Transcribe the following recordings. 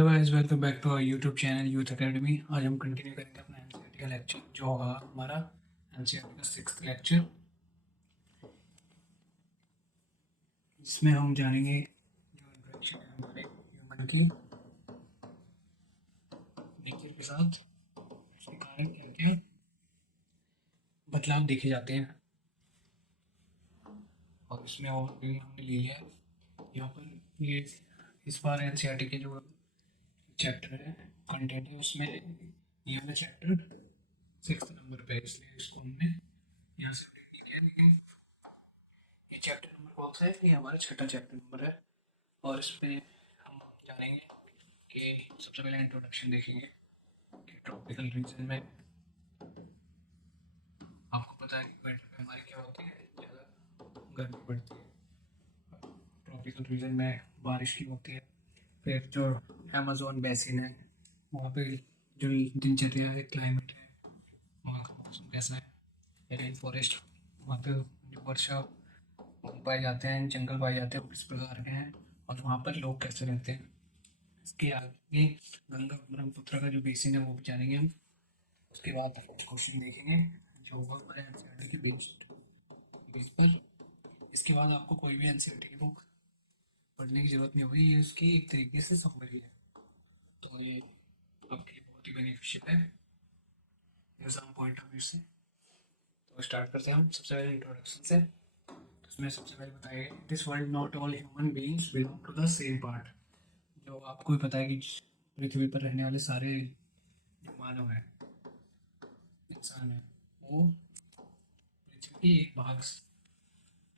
Hello guys, welcome back to our YouTube channel Youth Academy. आज हम continue करेंगे अपना एनसीईआरटी का लेक्चर, जो होगा हमारा एनसीईआरटी का 6th लेक्चर। इसमें हम जानेंगे जो इंटरेक्शन है हमारे ह्यूमन की नेचर के साथ, उसके कारण क्या क्या बदलाव देखे जाते हैं। और इसमें और भी हमने ले लिया है यहाँ पर। ये इस बार एनसीईआरटी के जो चैप्टर है, कंटेंट है, उसमें ये वाला चैप्टर 6th नंबर पे है, इसलिए इसको हमने यहाँ से अपडेट नहीं किया। लेकिन ये चैप्टर नंबर कौन सा है? ये हमारा छठा चैप्टर नंबर है। और इसमें हम जानेंगे कि सबसे पहले इंट्रोडक्शन देखेंगे कि ट्रॉपिकल रीजन में आपको पता है कि विंटर में हमारी क्या होती है, ज़्यादा गर्मी पड़ती है। ट्रॉपिकल रीजन में बारिश की होती है। फिर जो अमेज़न बेसिन है, वहाँ पे जो दिनचर्या है, क्लाइमेट है, वहाँ का मौसम कैसा है। रेन फॉरेस्ट, वहाँ पे जो वर्षा पाए जाते हैं, जंगल पाए जाते हैं, वो किस प्रकार के हैं और वहाँ पर लोग कैसे रहते हैं। इसके आगे गंगा ब्रह्मपुत्र का जो बेसिन है वो भी जानेंगे हम। उसके बाद क्वेश्चन देखेंगे जो होगा हमारे एनसीईआरटी के बेस पर। इसके बाद आपको कोई भी एनसीईआरटी की बुक पढ़ने की जरूरत नहीं होगी, ये उसकी एक तरीके से समरी है, तो ये आपके लिए बहुत ही बेनिफिशियल है एग्जाम पॉइंट ऑफ व्यू से। तो स्टार्ट करते हैं हम सबसे पहले इंट्रोडक्शन से। इसमें सबसे पहले बताया this world not all human beings belong to the same part. जो आपको भी पता है कि पृथ्वी पर रहने वाले सारे जो मानव हैं, इंसान है, वो पृथ्वी के एक भाग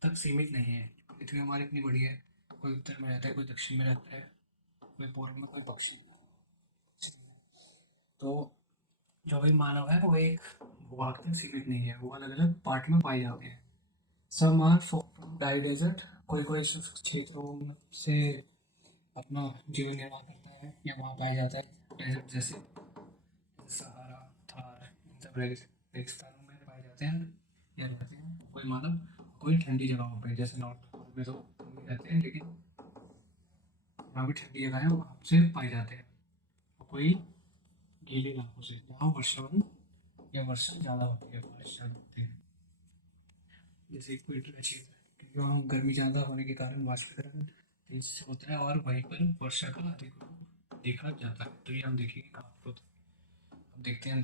तक सीमित नहीं है। पृथ्वी हमारी इतनी बड़ी है, कोई उत्तर में रहता है, कोई दक्षिण में रहता है, कोई पूर्व में, कोई पश्चिम में। तो जो भी मानव है वो एक भूभाग तक सीमित नहीं है, वो अलग अलग पार्ट में पाए जाते हैं। Some are from dry desert, कोई कोई क्षेत्रों से अपना जीवन निर्वाह करता है या वहाँ पाया जाता है। डेजर्ट जैसे सहारा, थार, इन सब रेगिस्तानों में पाए जाते हैं या रहते हैं। कोई मानव कोई ठंडी जगहों पे, जैसे नॉर्थ पोल में तो रहते हैं, लेकिन वहाँ भी ठंडी जगह है, वहाँ से पाए जाते हैं। कोई गीले इलाकों से जहाँ वर्षावन या वर्षा ज़्यादा होती है, बारिश ज़्यादा होती है, जैसे इक्वेटर का क्षेत्र, क्योंकि वहाँ गर्मी ज़्यादा होने के कारण वाष्पीकरण तेज से होता है और वहीं पर वर्षा का अधिक रूप देखा जाता है। तो ये हम देखेंगे कहाँ पर होता है। अब देखते हैं,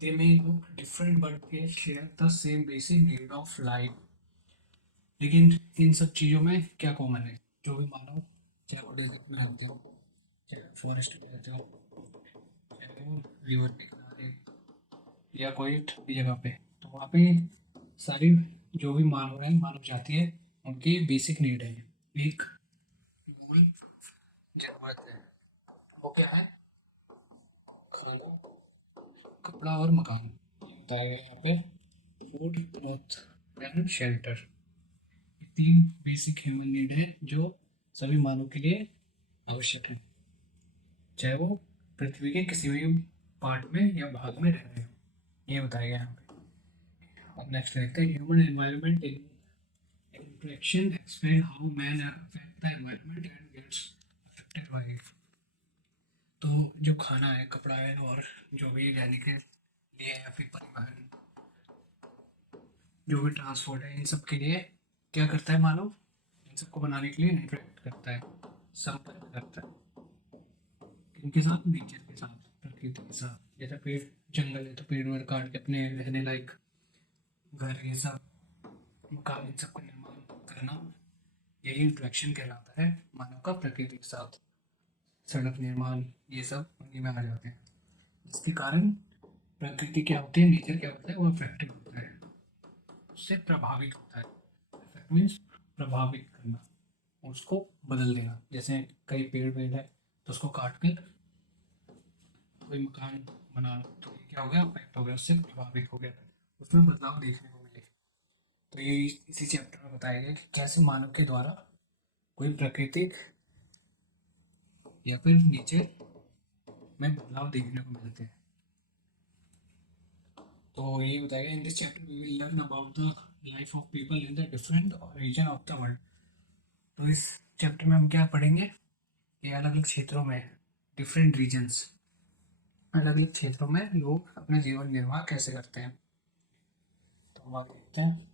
they may look different but they share the same basic need of life. लेकिन इन सब चीज़ों में क्या कॉमन है? जो भी मानव, चाहे वो डेजर्ट में रहते हो, चाहे फॉरेस्ट में रहते हो, चाहे वो रिवर के किनारे या कोई ठंडी जगह पे, तो वहाँ पे सारी जो भी मानव है, मानव जाति है, उनकी बेसिक नीड है, एक मूल जरूरत है। वो क्या है? खाना, कपड़ा और मकान। बताया गया यहाँ पे फूड, क्लॉथ एंड शेल्टर। ये तीन बेसिक ह्यूमन नीड है जो सभी मानव के लिए आवश्यक है, चाहे वो पृथ्वी के किसी भी पार्ट में या भाग में रह रहे हो। ये बताया गया यहाँ पे। अब नेक्स्ट देखते हैं human environment interaction explain how man affect the environment and gets affected by it. तो जो खाना है, कपड़ा है और जो भी रहने के लिए या फिर परिवहन, जो भी ट्रांसपोर्ट है, इन सब के लिए क्या करता है मानव? इन सबको बनाने के लिए इंटरेक्ट करता है, संपर्क करता है। इनके साथ नेचर के साथ, प्रकृति के साथ। जैसे पेड़, जंगल है तो पेड़ वेड़ काट के अपने रहने लायक घर, ये सब मकान, इन सब का निर्माण करना, यही इंटरेक्शन कहलाता है मानव का प्रकृति के साथ। सड़क निर्माण, ये सब उन्हीं में आ जाते हैं, जिसके कारण प्रकृति क्या होती है, नेचर क्या होता है, वो अफेक्टेड होता है, उससे प्रभावित होता है। इफेक्ट मीन्स प्रभावित करना, उसको बदल देना। जैसे कई पेड़ वेड़ है तो उसको काट कर कोई मकान बनाना, तो ये क्या हो गया? अफेक्ट हो गया, उससे प्रभावित हो गया, उसमें बदलाव देखने को मिले। तो ये इसी चैप्टर में बताया गया कि कैसे मानव के द्वारा कोई प्राकृतिक या फिर नेचर में बदलाव देखने को मिलते हैं। तो ये बताया गया in this chapter we will learn about the life of people in the different region of the world. तो इस चैप्टर में हम क्या पढ़ेंगे? ये अलग अलग क्षेत्रों में डिफरेंट रीजन्स, अलग अलग क्षेत्रों में लोग अपने जीवन निर्वाह कैसे करते हैं। तो हम आगे देखते हैं,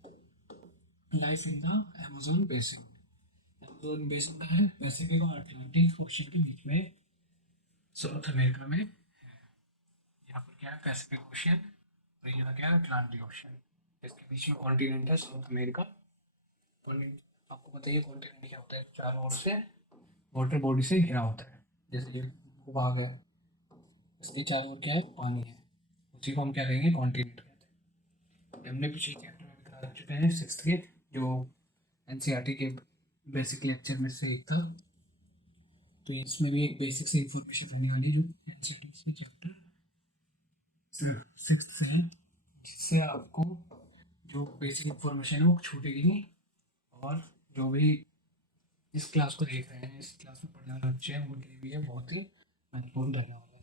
life in the Amazon basin. Amazon basin का है पैसिफिक और अटलांटिक ओशन के बीच में, साउथ अमेरिका में। यहाँ पर क्या है, पैसिफिक ओशन, और यहाँ क्या है, अटलांटिक ओशन। इसके बीच में कॉन्टिनेंट है साउथ अमेरिका। कॉन्टिनेंट आपको बताइए कॉन्टिनेंट क्या होता है, चारों ओर से वाटर बॉडी से घिरा होता है। जैसे ये भूभाग है, इसके चारों ओर क्या है, पानी है, उसी को हम क्या कहेंगे, कॉन्टिनेंट कहते हैं। हमने पिछले चैप्टर में बता चुके हैं, सिक्स्थ के, जो एनसीईआरटी के बेसिक लेक्चर में से एक था। तो इसमें भी एक बेसिक से इंफॉर्मेशन रहने वाली जो एनसीईआरटी से चैप्टर सिक्स्थ से है, जिससे आपको जो बेसिक इंफॉर्मेशन है वो छूटेगी नहीं। और जो भी इस क्लास को देख रहे हैं, इस क्लास में पढ़ने वाले बच्चे हैं, उनके लिए भी ये बहुत ही महत्वपूर्ण रहने वाला है।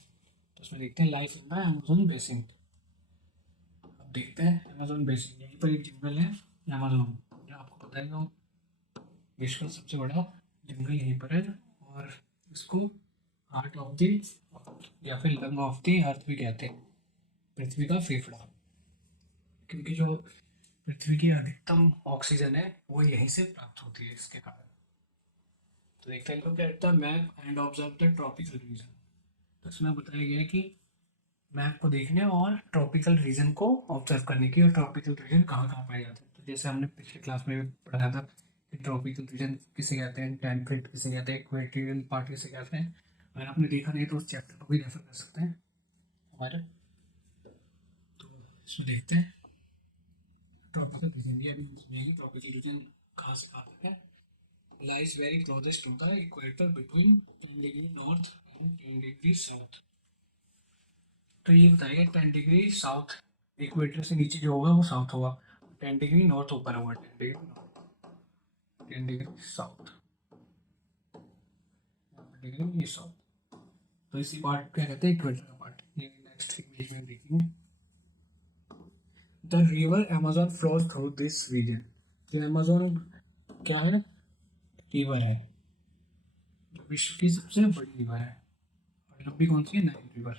तो उसमें देखते हैं life in the Amazon basin. अब देखते हैं अमेजोन बेसिन, यहीं पर एक जंगल है अमेजोन, जो आपको पता है विश्व का सबसे बड़ा जंगल यहीं पर है। और इसको हार्ट ऑफ द, या फिर लंग ऑफ द अर्थ भी कहते हैं, पृथ्वी का फेफड़ा, क्योंकि जो पृथ्वी की अधिकतम ऑक्सीजन है वो यहीं से प्राप्त होती है इसके कारण। तो देखते हैं क्या कहता है, map and observe the tropical region. तो इसमें बताया गया है कि मैप को देखने और ट्रॉपिकल रीजन को ऑब्जर्व करने की, और ट्रॉपिकल रीजन कहाँ कहाँ पाए जाते हैं। तो जैसे हमने पिछले क्लास में पढ़ाया था कि ट्रॉपिकल रीजन किसे कहते हैं, टेम्परेट किसे कहते हैं, इक्वेटोरियल पार्ट किसे कहते हैं। अगर आपने देखा नहीं तो उस चैप्टर को भी रेफर कर सकते हैं हमारे। तो इसमें देखते हैं ट्रॉपिकल रीजन, ये अभी हम समझेंगे ट्रॉपिकल रीजन कहाँ से कहाँ तक है। Lies very closest to the equator between 10 degree north and 10 degree south. तो ये बताएगा 10 डिग्री साउथ, इक्वेटर से नीचे जो होगा वो साउथ होगा, 10 डिग्री नॉर्थ ऊपर होगा, 10 degree north, 10 degree south, degree ये साउथ। तो इसी पार्ट क्या कहते हैं, इक्वेटर का पार्ट। ये नेक्स्ट इमेज में देखेंगे, the river Amazon flows through this region. तो अमेजोन क्या है, रिवर है, जो विश्व की सबसे बड़ी रिवर है। और लंबी कौन सी है, नाइल रिवर,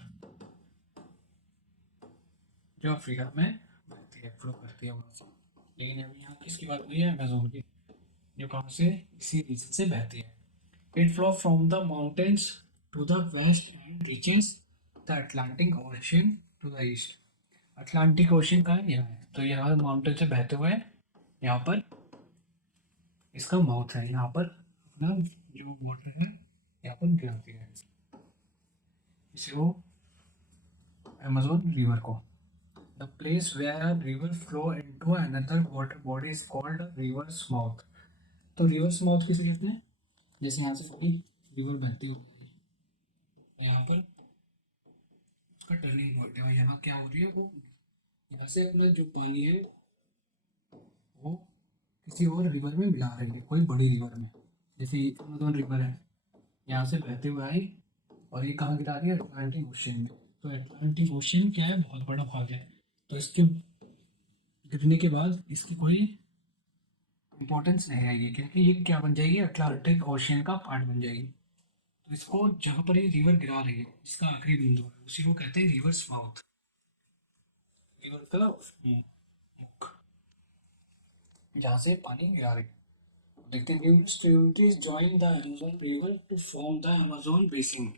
जो अफ्रीका में बहती है, फ्लो करती है वहाँ से। लेकिन अभी यहाँ किसकी बात हुई है, अमेजोन की, जो कहाँ से, इसी रीजन से बहती है। It flow from the mountains to the west and reaches the Atlantic Ocean to the east. Atlantic Ocean का यहाँ है, तो यहाँ माउंटेन से बहते हुए यहाँ पर इसका माउथ है, यहाँ पर अपना जो वाटर है यहाँ पर गिराती है इसे वो अमेजोन रिवर को। The place where river flow into another water body is called rivers mouth. तो रिवर्स माउथ किसे कहते हैं, जैसे यहाँ से थोड़ी रिवर बहती होगी, यहाँ पर उसका टर्निंग पॉइंट है, यहाँ क्या हो रही है, वो यहाँ से अपना जो पानी है वो किसी और रिवर में मिला रही है, कोई बड़ी रिवर में। जैसे अमेजोन रिवर है, यहाँ से बहते हुए आई और ये कहाँ गिरा रही है, अटलांटिक ओशन में। तो अटलांटिक ओशन क्या है, बहुत बड़ा भाग है, तो इसके गिरने के बाद इसकी कोई इंपॉर्टेंस नहीं आएगी, क्योंकि ये क्या बन जाएगी, अटलांटिक ओशन का पार्ट बन जाएगी। तो इसको जहाँ पर ये रिवर गिरा रही है, इसका आखिरी बिंदु है, उसी को कहते हैं रिवर्स माउथ, रिवर का मुख, जहाँ से पानी गिरा रही है। देखते हैं, numerous tributaries join the Amazon River to form the Amazon Basin.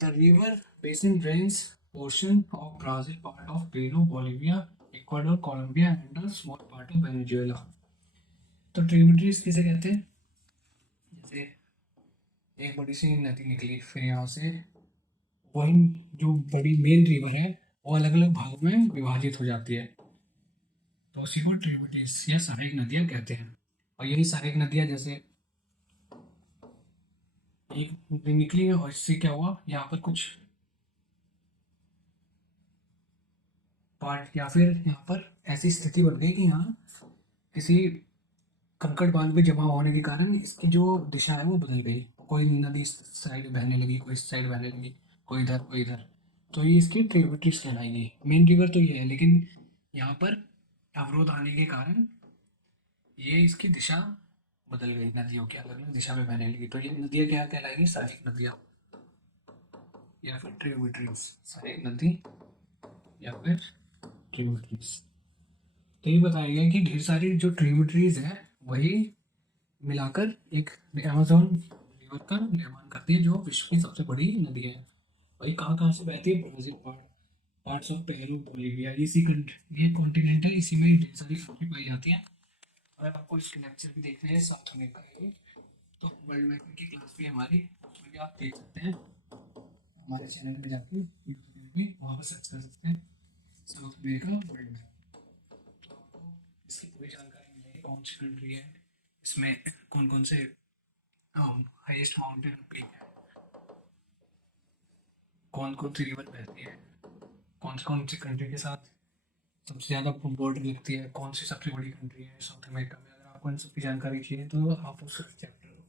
The river basin drains portion of Brazil, part of Peru, Bolivia, Ecuador, Colombia, and a small part of Venezuela. तो ट्रिब्यूटरीज किसे कहते हैं, जैसे एक बड़ी सी नदी निकली, फिर यहाँ से वही जो बड़ी मेन रिवर है वो अलग अलग भागों में विभाजित हो जाती है, तो उसी को ट्रिब्यूटरीज या सहायक नदियाँ कहते हैं। और यही सहायक नदियाँ जैसे एक निकली और इससे क्या हुआ, यहाँ पर कुछ पार्ट, या फिर यहाँ पर ऐसी स्थिति बन गई कि यहाँ किसी कंकड़ बांध में जमा होने के कारण इसकी जो दिशा है वो बदल गई, कोई नदी इस साइड बहने लगी, कोई इस साइड बहने लगी, कोई इधर कोई इधर, तो ये इसकी ट्रिब्यूटरीज कहलाएगी। मेन रिवर तो ये है, लेकिन यहाँ पर अवरोध आने के कारण ये इसकी दिशा बदल गई, नदियों की अलग अलग दिशा में बहने लगी। तो ये नदियाँ क्या कहलाएगी? सहायक नदियाँ या फिर ट्रिब्यूटरीज। सहायक नदी या फिर ट्रिब्यूटरीज। तो ये बताया गया कि ढेर सारी जो ट्रिब्यूटरीज है वही मिलाकर एक अमेज़न रिवर का निर्माण करती है, जो विश्व की सबसे बड़ी नदी है। वही कहाँ से बहती है? Brazil, parts of Peru, Bolivia, इसी कंट्री, ये कॉन्टिनेंटल, इसी में ढेर सारी कंट्री पाई जाती हैं। अगर आपको इसके लेक्चर भी देखने हैं साथ होने का है, तो वर्ल्ड मैपिंग की क्लास भी हमारी, उसमें भी आप देख सकते हैं। हमारे चैनल में जाके यूट्यूब पे वहाँ पर सर्च कर सकते हैं साउथ अमेरिका वर्ल्ड मैप। तो आपको इसकी पूरी जानकारी मिलेगी, कौन सी कंट्री है, इसमें कौन कौन से हाईएस्ट माउंटेन पीक है, कौन कौन सी रिवर बहती है, कौन सी कंट्री के साथ सबसे ज़्यादा बॉर्डर लगती है, कौन सी सबसे बड़ी कंट्री है साउथ अमेरिका में। अगर आपको इन सब की जानकारी चाहिए तो आप उस चैप्टर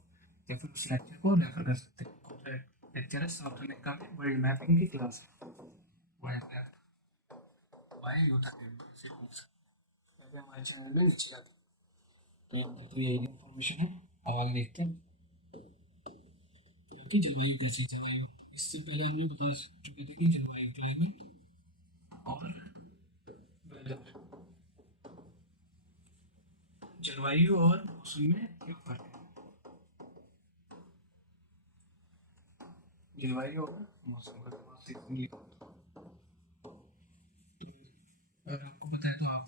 या फिर उस लेक्चर को रेफर कर सकते हैं। कौन सा लेक्चर है? साउथ अमेरिका में वर्ल्ड मैपिंग की क्लास है, वर्ल्ड मैप बाय लोटा से हमारे चैनल में नीचे आती है। तो यही इन्फॉर्मेशन है। अब आगे देखते हैं कि जलवायु कैसी है। जलवायु इससे पहले हमने बता चुके थे कि जलवायु, क्लाइमेट और वेदर। जलवायु और मौसम में क्या फर्क है? जलवायु और मौसम का जवाब देखेंगे। अगर आपको पता है तो आप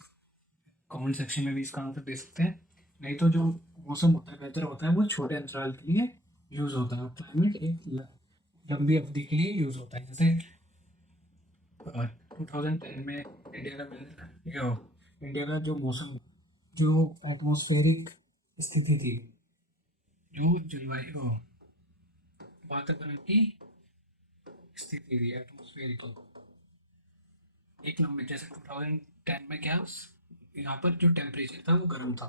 कमेंट सेक्शन में भी इसका आंसर दे सकते हैं। नहीं तो जो मौसम होता है, वेदर होता है, वो छोटे अंतराल के लिए यूज होता है। क्लाइमेट एक लंबी अवधि के लिए यूज होता है। जैसे 2010 में इंडिया का जो मौसम, जो एटमॉस्फेरिक स्थिति थी, जो जलवायु वातावरण की स्थिति थी एटमॉस्फेरिक, एक लंबे, जैसे 2010 में क्या यहाँ पर जो टेम्परेचर था वो गर्म था,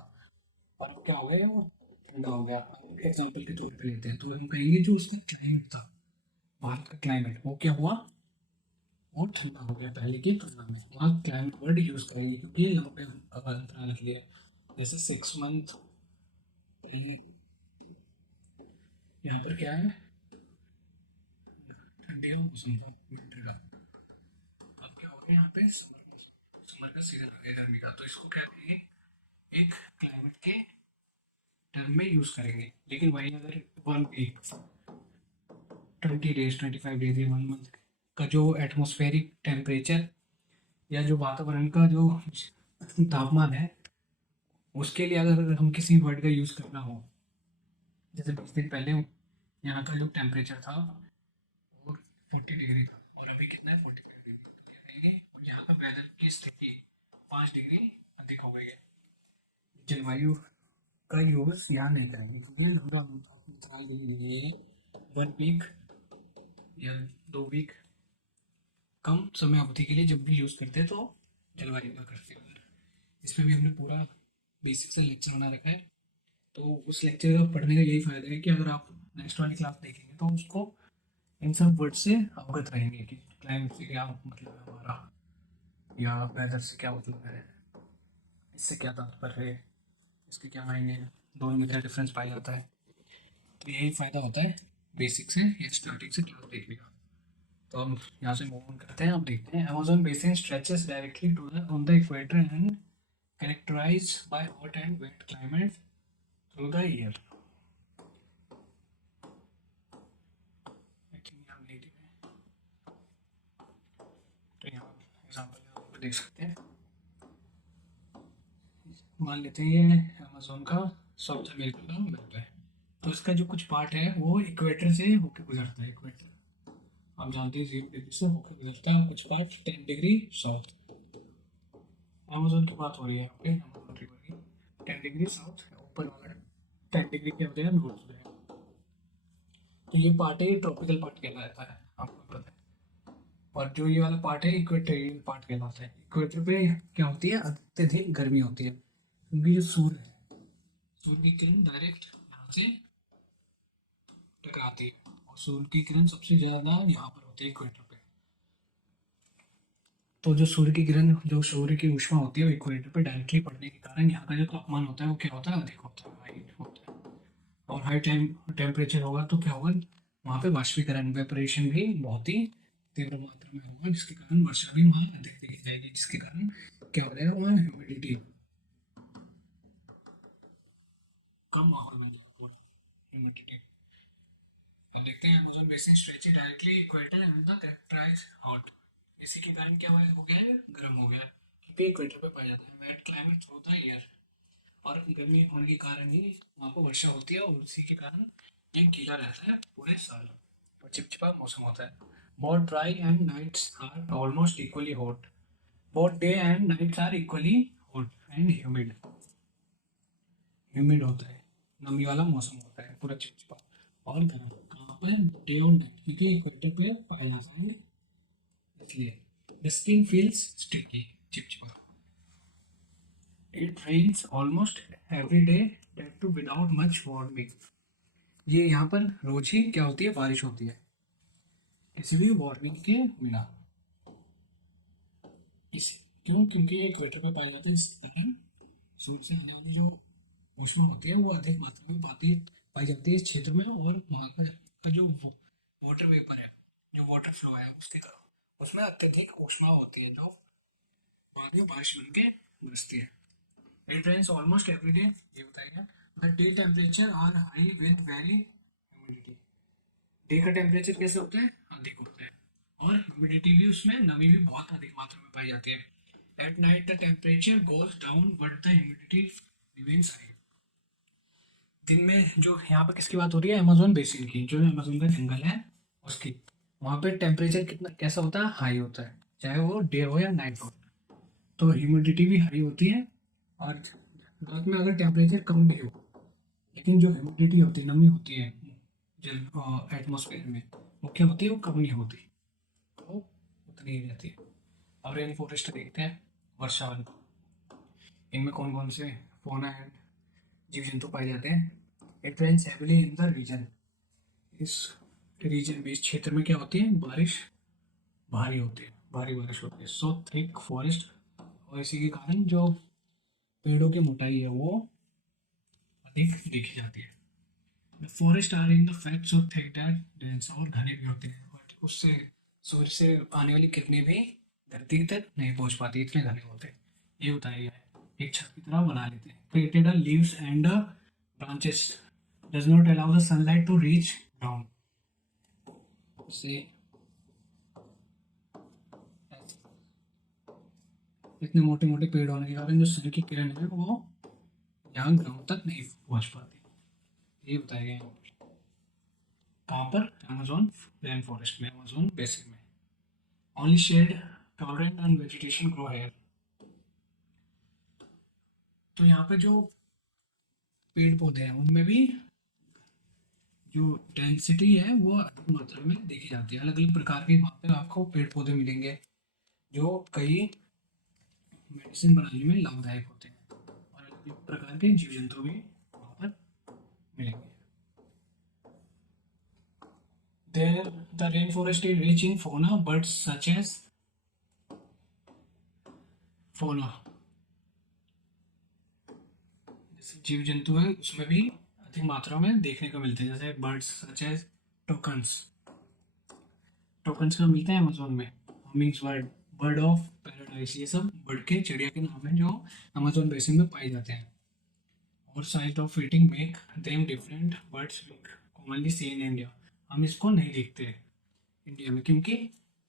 और अब क्या हो गया, वो ठंडा हो गया। एग्जाम्पल के तौर पे लेते हैं तो हम कहेंगे जो उसका क्लाइमेट था, भारत का क्लाइमेट, वो क्या हुआ, वो ठंडा हो गया पहले की तुलना में। वहाँ क्लाइमेट वर्ड यूज़ करेंगे क्योंकि ये लंबे अंतराल के लिए, जैसे 6 मंथ पहले यहाँ पर क्या है, ठंडी का मौसम था, विंटर का। अब क्या हो गया, यहाँ पे समर का सीजन आ गया, गर्मी का। तो इसको क्या कहेंगे, एक क्लाइमेट के टर्म में यूज करेंगे। लेकिन वही अगर 1 वीक, 20 डेज, 25 डेज या 1 मंथ का जो एटमॉस्फेरिक टेम्परेचर या जो वातावरण का जो तापमान है, उसके लिए अगर हम किसी वर्ड का यूज़ करना हो, जैसे 20 दिन पहले यहाँ का जो टेम्परेचर था वो 40 डिग्री था, और अभी कितना है, 45 डिग्री। तो क्या कहेंगे, और यहाँ का वेदर की स्थिति 5 डिग्री अधिक हो गई है। जलवायु का यूज यहाँ नहीं करेंगे क्योंकि लंबा अंतराल के लिए 1 वीक या 2 वीक, कम समय अवधि के लिए जब भी यूज़ करते हैं तो जलवायु का करते हैं। इसमें भी हमने पूरा बेसिक सा लेक्चर बना रखा है। तो उस लेक्चर का पढ़ने का यही फ़ायदा है कि अगर आप नेक्स्ट वाली क्लास देखेंगे तो उसको इन सब वर्ड से अवगत रहेंगे कि क्लाइमेट से क्या मतलब है हमारा, या वेदर से क्या मतलब है, इससे क्या तात्पर्य है, इसके क्या मायने हैं, दोनों में क्या डिफरेंस पाया जाता है। तो यही फ़ायदा होता है बेसिक से या स्टार्टिंग से क्लास देखने का। तो हम यहाँ से मूव ऑन करते हैं। आप देखते हैं, Amazon basin stretches directly to the on the equator and characterized by hot and wet climate through the year. तो यहाँ एग्जाम्पल आप देख सकते हैं। मान लेते हैं ये अमेज़न का साउथ अमेरिका का मैप है। तो इसका जो कुछ पार्ट है वो इक्वेटर से होकर गुजरता है। इक्वेटर हम जानते हैं 0 डिग्री से होकर गुजरता है, और कुछ पार्ट 10 डिग्री साउथ। अमेज़न की बात हो रही है, ओके, अमेज़न रिवर की 10 डिग्री साउथ, ऊपर वाला 10 डिग्री क्या होता है, नॉर्थ होता है। तो ये पार्ट है, ट्रॉपिकल पार्ट कहलाता है, आपको पता है। और जो ये वाला पार्ट है, इक्वेटोरियल पार्ट कहलाता है। इक्वेटर पे क्या होती है, अत्यधिक गर्मी होती है क्योंकि जो सूर्य है, सूर्य की किरण डायरेक्ट यहाँ से टकराती है, और सूर्य की किरण सबसे ज़्यादा यहाँ पर होती है इक्वेटर पे। तो जो सूर्य की किरण, जो सूर्य की ऊष्मा होती है वो इक्वेटर पे डायरेक्टली पड़ने के कारण यहाँ का जो तापमान होता है वो क्या होता है, अधिक होता है, हाई होता है। और हाई टेम्परेचर होगा तो क्या होगा, वहाँ पे वाष्पीकरण वेपरेशन भी बहुत ही तीव्र मात्रा में होगा, जिसके कारण वर्षा भी वहाँ अधिक देखी जाएगी, जिसके कारण क्या हो जाएगा, वहाँ ह्यूमिडिटी कम माहौल में जाएगा पूरा, ह्यूमिडिटी। अब देखते हैं Amazon basin stretches directly equator and the characterize hot. इसी के कारण क्या हो गया है, गर्म हो गया है, क्योंकि इक्वेटर पे पाया जाता है wet climate through the year. और गर्मी होने के कारण ही वहाँ पर वर्षा होती है, और उसी के कारण ये गीला रहता है पूरे साल और चिपचिपा मौसम होता है। Both dry and nights are almost equally hot. Both day and nights are equally hot and humid. Humid होता है, नमी वाला मौसम होता है पूरा चिपचिपा और गर्म। कहाँ पर, डे और नाइट, क्योंकि इक्वेटर पे पाए जाते हैं इसलिए। द स्किन फील्स स्टिकी, चिपचिपा। It rains almost every day, that too without much warming. ये यहाँ पर रोज ही क्या होती है, बारिश होती है, किसी भी वार्मिंग के बिना। इस क्यों, क्योंकि ये इक्वेटर पे पाए जाते हैं, इस कारण सूर्य से आने वाली जो ऊष्मा होती है वो अधिक मात्रा में पाई जाती है इस क्षेत्र में। और वहाँ का जो वाटर वेपर है, जो वाटर फ्लो है, उसमें अत्यधिक ऊष्मा होती है, जो बाद में बारिश बन के बरसती है। It rains almost every day, ये बताइए। The day temperature are high with very humidity. Day का टेम्परेचर कैसे होता है, अधिक होता है, और ह्यूमिडिटी भी, उसमें नमी भी बहुत अधिक मात्रा में पाई जाती है। At night the temperature goes down but the humidity remains high. दिन में जो यहाँ पे किसकी बात हो रही है, अमेजोन बेसिन की, जो अमेजोन का जंगल है उसकी। वहाँ पे टेम्परेचर कितना कैसा होता है, हाई होता है, चाहे वो डे हो या नाइट हो। तो ह्यूमिडिटी भी हाई होती है। और रात में अगर टेम्परेचर कम भी हो, लेकिन जो ह्यूमिडिटी होती है, नमी होती है जल एटमोसफेयर में, वो क्या होती है, वो कम नहीं होती, तो उतनी ही रहती है। अब रेन फॉरेस्ट देखते हैं, वर्षा वन। इनमें कौन कौन से फोना एंड जीव जंतु पाए जाते हैं। It rains heavily in the region. इस रीजन में, इस क्षेत्र में क्या होती है, बारिश भारी होती है, भारी बारिश होती है। सो थिक फॉरेस्ट, और इसी के कारण जो पेड़ों की मोटाई है वो अधिक देखी जाती है। The forest are in the fact so thick that dense, और घने भी होते हैं, बट उससे सूर्य से आने वाली किरणें भी धरती तक नहीं पहुंच पाती, इतने घने होते हैं। ये बताया गया है, एक छत की तरह बना लेते हैं। Created leaves and branches does not allow the sunlight to reach down. से इतने मोटे मोटे पेड़ होने के कारण जो सूर्य की किरण है वो यहाँ ग्राउंड तक नहीं पहुंच पाती। ये बताया गया है। कहाँ पर, अमेजोन रेन फॉरेस्ट में, अमेजोन बेसिन में। Only shade tolerant and vegetation grow here. तो यहाँ पे जो पेड़ पौधे हैं उनमें भी जो डेंसिटी है वो अधिक मात्रा में देखी जाती है। अलग अलग प्रकार के वहाँ पे आपको पेड़ पौधे मिलेंगे, जो कई मेडिसिन बनाने में लाभदायक होते हैं, और अलग अलग प्रकार के जीव जंतु भी वहाँ पर मिलेंगे। There, the rainforest is rich in fauna, birds such as fauna, जैसे जीव जंतु है उसमें भी अधिक मात्रा में देखने को मिलते हैं, जैसे birds such as toucans. Toucans का मिलता है अमेजोन में। Hummings bird, bird of paradise, ये सब बर्ड के, चिड़िया के नाम हैं जो अमेजोन बेसिन में पाए जाते हैं। और size of feeding make them different birds commonly see in India. हम इसको नहीं देखते इंडिया में, क्योंकि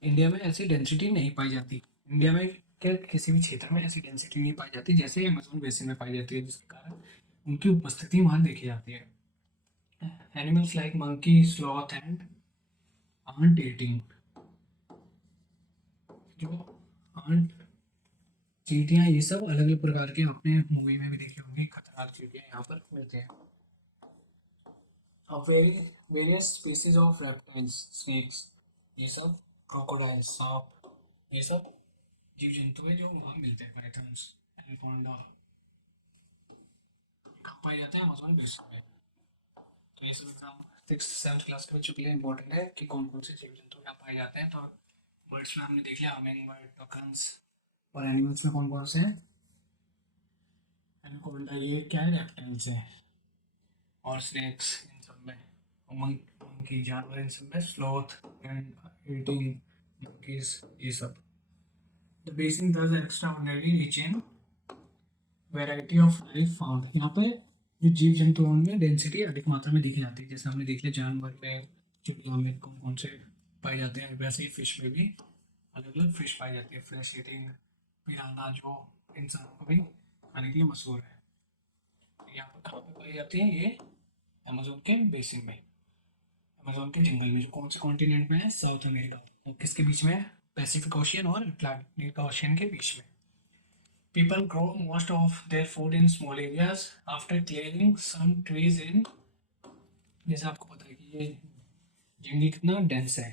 इंडिया में ऐसी डेंसिटी नहीं पाई जाती। इंडिया में क्या, किसी भी क्षेत्र में ऐसी डेंसिटी नहीं पाई जाती जैसे अमेजोन बेसिन में पाई जाती है, जिसके कारण उनकी उपस्थिति वहाँ देखी जाती है। Animals like monkey, sloth and ant eating, जो आंट, चींटियाँ, ये सब अलग अलग प्रकार के, आपने मूवी में भी देखे होंगे, खतरनाक चींटियाँ यहाँ पर मिलते हैं। अब various species of reptiles, snakes, ये सब, क्रोकोडाइल, सांप, ये सब जीव जंतु है जो वहाँ मिलते हैं। पाइथन्स, एनाकोंडा, कहाँ पाए जाते हैं, अमेज़न बेसिन में। तो ये सब एग्जाम 6th 7th क्लास के बच्चों के लिए इंपॉर्टेंट है कि कौन कौन से जीव जंतु यहाँ पाए जाते हैं। तो बर्ड्स में हमने देख लिया, हमिंग बर्ड, टोकन्स। और एनिमल्स में कौन कौन से हैं, एनाकोंडा, ये क्या है, रेप्टाइल्स है। और स्नेक्स इन सब में, मंकी जानवर इन सब में, स्लॉथ एंड ईटिंग monkeys, ये सब। The basin does extraordinary rich in variety of life found. यहाँ पे जो जीव जंतु हैं उनमें डेंसिटी अधिक मात्रा में दिखी जाती है, जैसे हमने देख लिया जानवर में, चिड़िया में कौन कौन से पाए जाते हैं, वैसे ही फिश में भी अलग अलग फिश पाई जाती है। फ्लैश ईटिंग पिराना जो इंसानों को भी खाने के लिए मशहूर है। यहाँ पर कहाँ पे पाई जाती है ये? अमेजोन के बेसिन में, अमेजोन के जंगल में, जो कौन से कॉन्टिनेंट में है? South America. और किसके बीच में है? पैसिफिक ओशियन और अटलांटिक ओशियन के बीच में। People grow most of their food in small areas after clearing some trees in, जैसे आपको पता है कि ये जंगल कितना डेंस है,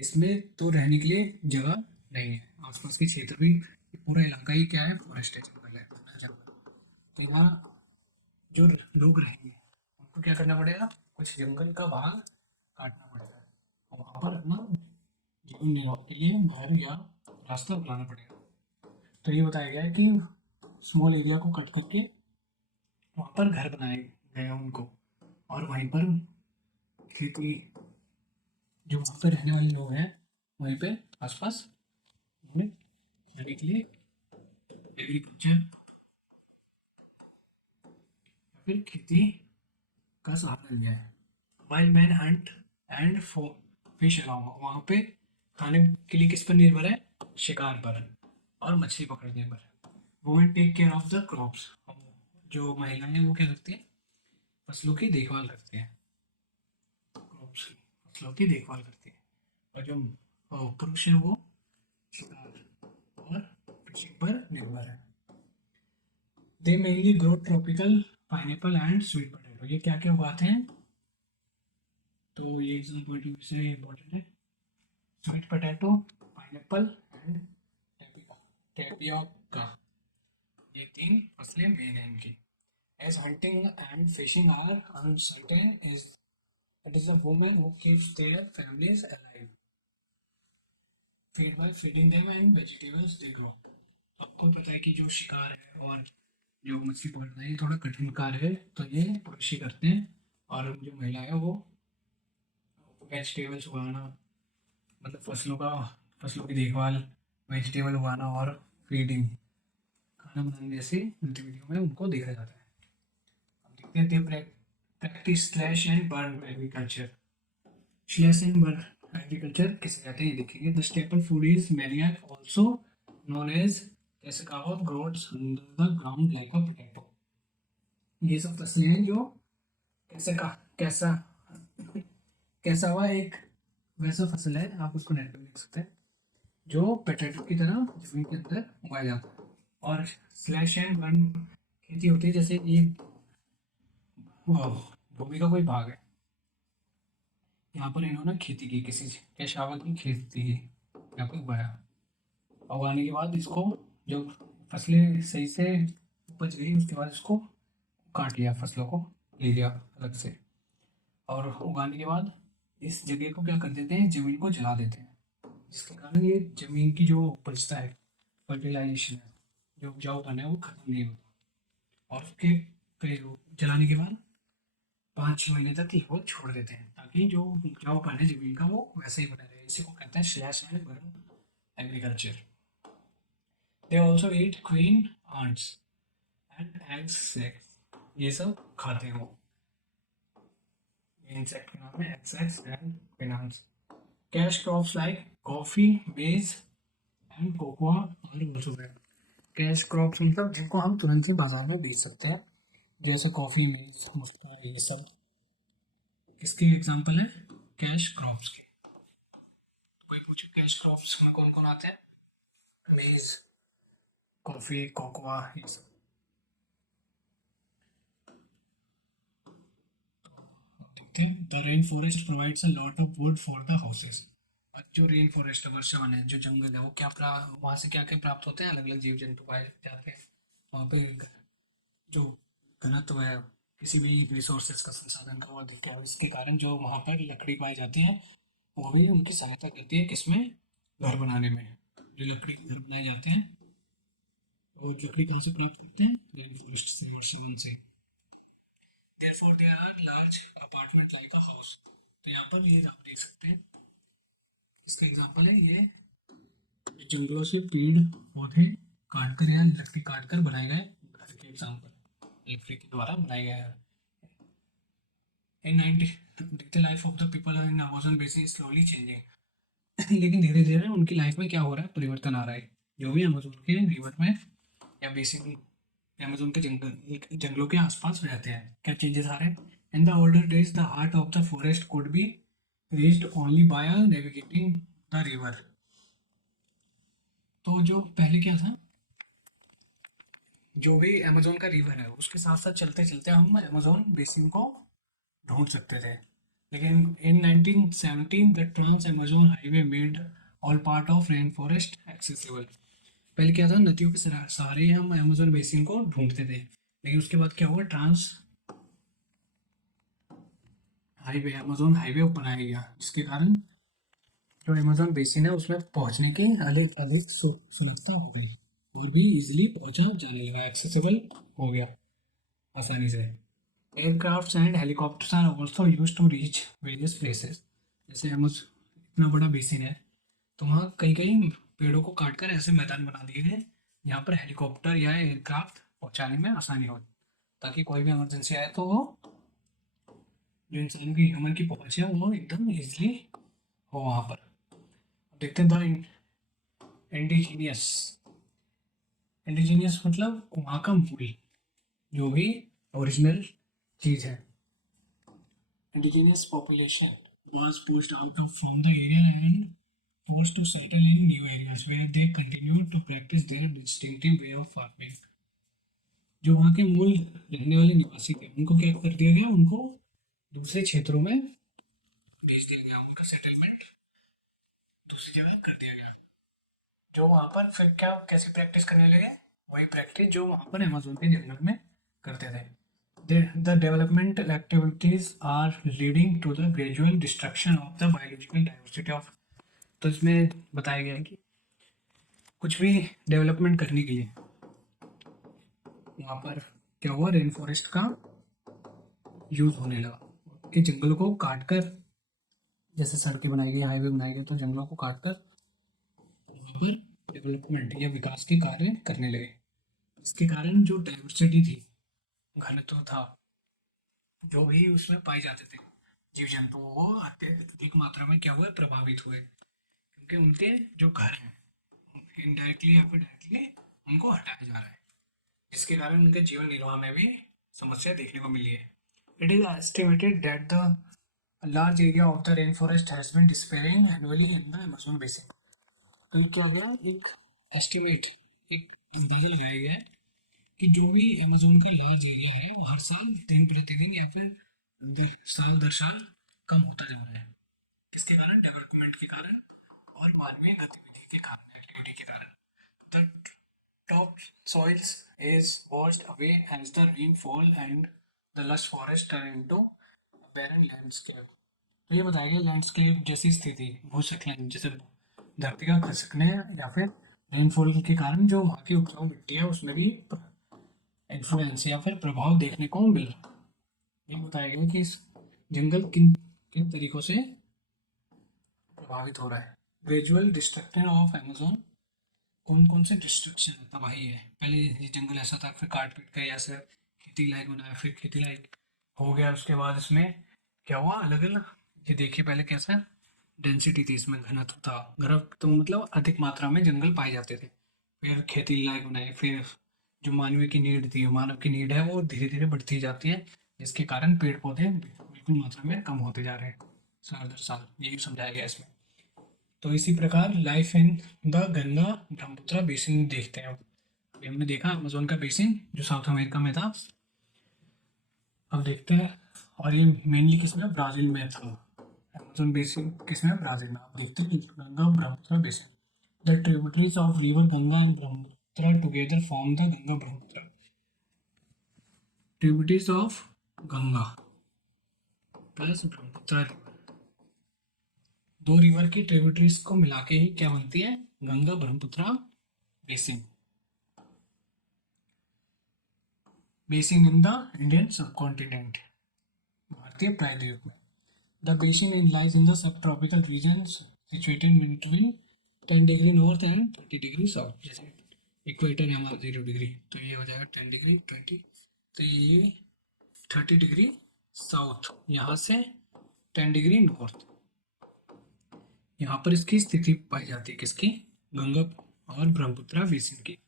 इसमें तो रहने के लिए जगह नहीं है। आसपास के क्षेत्र भी, ये पूरा इलाका ही क्या है? फॉरेस्ट है, जंगल है, घना जंगल। तो यहाँ जो लोग रहेंगे उनको क्या करना पड़ेगा? कुछ जंगल का भाग काटना पड़ेगा और वहाँ पर अपना जीवन निर्वाह के लिए घर या रास्ता बनाना पड़ेगा। तो ये बताया गया है कि स्मॉल एरिया को कट करके वहाँ पर घर बनाए गए उनको, और वहीं पर खेती, जो वहाँ पर रहने वाले लोग हैं वहीं पे आसपास उन्हें खाने के लिए एग्रीकल्चर या फिर खेती का सहारा लिया है। Wild man hunt and fish along, वहाँ पे खाने के लिए किस पर निर्भर है? शिकार पर और मछली पकड़ने पर। Women take care of the crops, जो महिलाएं हैं वो क्या करती हैं? फसलों की देखभाल करती हैं, क्रॉप्स की, फसलों की देखभाल करती हैं। और जो पुरुष है वो शिकार और फिशिंग पर निर्भर है। दे mainly grow tropical pineapple and sweet potato, ये क्या क्या उगाते हैं? तो ये एग्जाम पॉइंट ऑफ व्यू से इम्पोर्टेंट है। Sweet potato, pineapple and tapioca, ये तीन फसलें मेन हैं इनकी। As hunting and fishing are uncertain, it is the women who keeps their families alive. Feed by feeding them and vegetables they grow. आपको पता है कि जो शिकार है और जो मछली पकड़ना है ये थोड़ा कठिन कार्य है, तो ये पुरुष ही करते हैं। और जो महिला है वो वेजिटेबल्स उगाना, मतलब फसलों की देखभाल, वेजिटेबल उगाना और फीडिंग, खाना बनाने जैसी गतिविधियों में उनको देखा जाता है। अब देखते हैं practice slash and burn agriculture. Slash and burn agriculture किसे कहते हैं ये देखेंगे। The staple food is manioc, also known as cassava, grows under the ground like a potato. ये सब फसलें हैं जो कैसा कैसा हुआ, एक वैसा फसल है, आप उसको नेट पे लिख सकते हैं, जो पोटैटो की तरह जमीन के अंदर उगाया जाता है। और स्लैश एंड बर्न खेती होती है, जैसे ये भूमि का कोई भाग है, यहाँ पर इन्होंने खेती की, किसी पेशेवर की खेती की, यहाँ पर उगाया। उगाने के बाद इसको, जब फसलें सही से उपज गई उसके बाद इसको काट लिया, फसलों को ले लिया अलग से। और उगाने के बाद इस जगह को क्या कर देते हैं? जमीन को जला देते हैं, जिसके कारण ये जमीन की जो उपजता है, फर्टिलाइजेशन है, जो उपजाऊपन है वो खत्म नहीं होता। और उसके फिर जलाने के बाद 5 महीने तक इसको छोड़ देते हैं, ताकि जो उपजाऊपन है जमीन का वो वैसे ही बना रहे। इसी को कहते हैं slash and burn agriculture. They also eat queen ants and eggs sacs, ये सब खाते हैं वो। इंसेक्ट के नाम है एक्सेक्स एंड पिनांस। Cash crops like coffee, maize and cocoa और मशरूम। कैश क्रॉप्स मतलब जिनको हम तुरंत ही बाजार में बेच सकते हैं, जैसे कॉफी, मेज, मुस्का, ये सब किसकी एग्जांपल है? कैश क्रॉप्स की। कोई पूछे कैश क्रॉप्स में कौन कौन आते हैं? मेज, कॉफी, कोकोआ, ये सब। The rain forest provides a lot of would for the houses. और जो रेन फॉरेस्ट है, वर्षा वन है, जो जंगल है, वो क्या वहाँ से क्या क्या प्राप्त होते हैं? अलग अलग जीव जंतु पाए जाते हैं वहाँ पे। जो घनत्व है किसी भी रिसोर्सेज का, संसाधन का, वो अधिक है, इसके कारण जो वहाँ पर लकड़ी पाई जाती है वो भी उनकी सहायता करती है, किसमें? घर बनाने में। जो लकड़ी के घर बनाए जाते हैं, और लकड़ी कहाँ से प्राप्त करते हैं? रेन फॉरेस्ट से, वर्षा वन से। Therefore there are large apartment like a house. तो यहाँ पर ये आप देख सकते हैं, इसका एग्जांपल है ये, जंगलों से पेड़ पौधे काट कर या लकड़ी काट कर बनाए गए घर के एग्जांपल, लकड़ी के द्वारा बनाए गए हैं। इन 90 the life of the people in Amazon basin is slowly changing. लेकिन धीरे धीरे उनकी लाइफ में क्या हो रहा है, परिवर्तन आ रहा है। जो भी अमेज़न के रिवर में या बेसिन, अमेज़न के जंगलों के आसपास रहते हैं, क्या चेंजेस आ रहे हैं। In the older days the heart of the forest could be reached only by navigating the river. तो जो पहले क्या था, जो भी अमेज़न का रिवर है उसके साथ साथ चलते चलते हम अमेज़न बेसिन को ढूंढ सकते थे। लेकिन in 1917 the trans Amazon highway made all part of rain forest accessible. पहले क्या था, नदियों के सहारे ही हम अमेज़न बेसिन को ढूंढते थे, लेकिन उसके बाद क्या हुआ, ट्रांस हाईवे, अमेज़न हाईवे बनाया गया, जिसके कारण जो अमेज़न बेसिन है उसमें पहुंचने की अधिक अधिक सुलभता हो गई और भी इजीली पहुंचा जाने लगा, एक्सेसिबल हो गया आसानी से। Aircrafts and helicopters are also use to reach various places. जैसे अमेज़न इतना बड़ा बेसिन है, तो वहाँ कई कई पेड़ों को काटकर ऐसे मैदान बना दिए गए यहाँ पर हेलीकॉप्टर या एयरक्राफ्ट पहुँचाने में आसानी हो, ताकि कोई भी इमरजेंसी आए तो वो जो इंसान की ह्यूमन की पहुँच है वो एकदम इजीली हो वहाँ पर। देखते हैं द इंडिजीनियस, इंडिजीनियस मतलब वहाँ का मूल, जो भी ओरिजिनल चीज़ है। Indigenous population was pushed out of from the area and forced to settle in new areas where they continued to practice their distinctive way of farming। जो वहाँ के मूल रहने वाले निवासी थे उनको क्या कर दिया गया, उनको दूसरे क्षेत्रों में भेज दिया गया, उनका सेटलमेंट दूसरी जगह कर दिया गया। जो वहाँ पर फिर क्या कैसी प्रैक्टिस करने लगे, वही प्रैक्टिस जो वहाँ पर अमेज़न के जंगल में करते थे। The developmental activities are leading to the gradual destruction of the biological diversity of। तो इसमें बताया गया है कि कुछ भी डेवलपमेंट करने के लिए वहाँ पर क्या हुआ, रेन फॉरेस्ट का यूज़ होने लगा, कि जंगलों को काटकर, जैसे सड़कें बनाई गई, हाईवे बनाए गए, तो जंगलों को काटकर वहाँ पर डेवलपमेंट या विकास के कार्य करने लगे। इसके कारण जो डाइवर्सिटी थी, घनत्व था, जो भी उसमें पाए जाते थे जीव जंतु, वो अत्यधिक मात्रा में क्या हुए, प्रभावित हुए, क्योंकि उनके जो घर हैं इनडायरेक्टली या फिर डायरेक्टली उनको हटाया जा रहा है, जिसके कारण उनके जीवन निर्वाह में भी समस्या देखने को मिली है। It is estimated that the large area of the rain forest has been disappearing annually in the Amazon basin. तो क्या गया, एक एस्टिमेट, एक अंदाजा लगाया गया है कि जो भी अमेज़न का लार्ज एरिया है वो हर साल दिन प्रतिदिन या फिर साल दर साल कम होता जा रहा है। किसके कारण, डेवलपमेंट के कारण और मानवीय गतिविधि के कारण, एक्टिविटी के कारण। The top soils is washed away as the rainfall and the lush forest turn into a barren landscape। तो ये बताया गया लैंडस्केप जैसी स्थिति, भूस्खलन, जैसे धरती का खिसकने या फिर रेनफॉल के कारण जो वहाँ की उपजाऊ मिट्टी है उसमें भी इन्फ्लुएंस या फिर प्रभाव देखने को मिल रहा है। ये बताया गया कि इस जंगल किन किन तरीकों से प्रभावित हो रहा है। ग्रेजुअल डिस्ट्रक्शन ऑफ अमेज़न, कौन कौन से डिस्ट्रक्शन तबाही है, पहले ये जंगल ऐसा था, फिर काट पीट कर ऐसे खेती लायक बनाया, फिर खेती लायक हो गया, उसके बाद इसमें क्या हुआ, अलग अलग, ये देखिए पहले कैसा डेंसिटी थी, इसमें घनत्व था, घनत्व तो मतलब अधिक मात्रा में जंगल पाए जाते थे, फिर खेती लायक बनाए, फिर जो मानवीय की नीड थी, मानव की नीड है वो धीरे धीरे बढ़ती जाती है, जिसके कारण पेड़ पौधे बिल्कुल मात्रा में कम होते जा रहे हैं साल दर साल, यही समझाया गया इसमें। तो इसी प्रकार life in the Ganga Brahmaputra basin देखते हैं। अभी हमने देखा अमेज़न का बेसिन जो साउथ अमेरिका में था, अब देखते हैं, और ये मेनली किसमें, ब्राज़ील में था। अमेज़न बेसिन किसमें, ब्राज़ील में। आप देखते हैं Ganga Brahmaputra basin, the tributaries of river Ganga and Brahmaputra together form the Ganga Brahmaputra. Tributaries of Ganga plus Brahmaputra, दो रिवर की ट्रिब्यूटरीज को मिला के ही क्या बनती है, Ganga Brahmaputra basin. Basin in the Indian subcontinent. जाती है प्रायद्वीप में। The basin in lies in the sub tropical region situated between 10 degree north and 30 degree south. जैसे इक्वेटर है हमारा 0 डिग्री, तो ये हो जाएगा 10 डिग्री 20, तो ये 30 डिग्री साउथ, यहाँ से 10 डिग्री नॉर्थ। यहाँ पर इसकी स्थिति पाई जाती है किसकी, गंगा और ब्रह्मपुत्र बेसिन की।